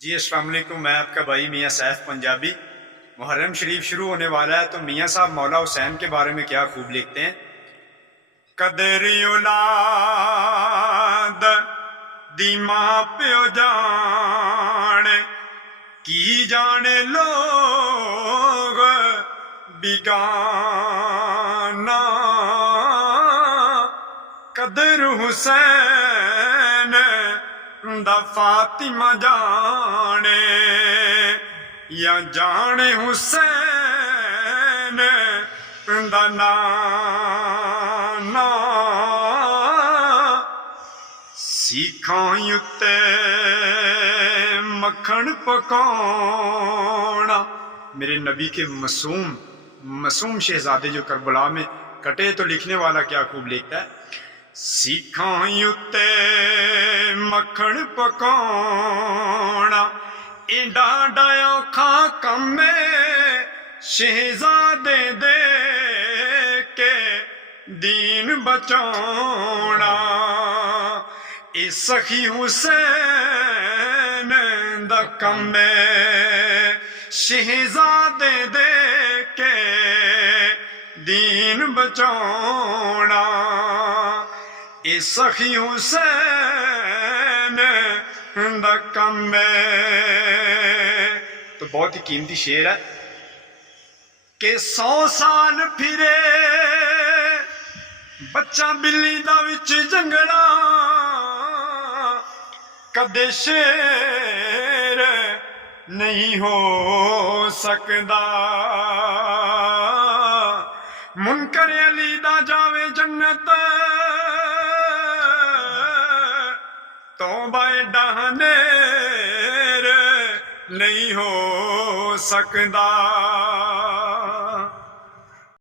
जी अस्सलाम वालेकुम। मैं आपका भाई मियाँ सैफ पंजाबी। मुहर्रम शरीफ शुरू होने वाला है तो मियाँ साहब मौला हुसैन के बारे में क्या खूब लिखते हैं। कदरी औलाद दी मां प्यो जाने की जाने लोग बिगाना। कदर हुसैन दा फातिमा जाने या जाने हुसैन दा नाना। सीखां उत्ते मक्खन पकाना। मेरे नबी के मासूम शहजादे जो करबला में कटे तो लिखने वाला क्या खूब लिखता है। सीखां उत्ते मक्खन पकाना एडा औखा कम शहजादे दे के दीन बचाना। ए सखी हुसैन दा कम शहजादे दे के दीन बचाना। ए सखी हुसैन दा कम तो बहुत ही कीमती शेर है कि 100 साल फिरे बच्चा बिल्ली दा विच जंगला। कदे शेर नहीं हो सकदा। मुनकर अली दा जावे जन्नत तौबा डहनेर नहीं हो सकदा।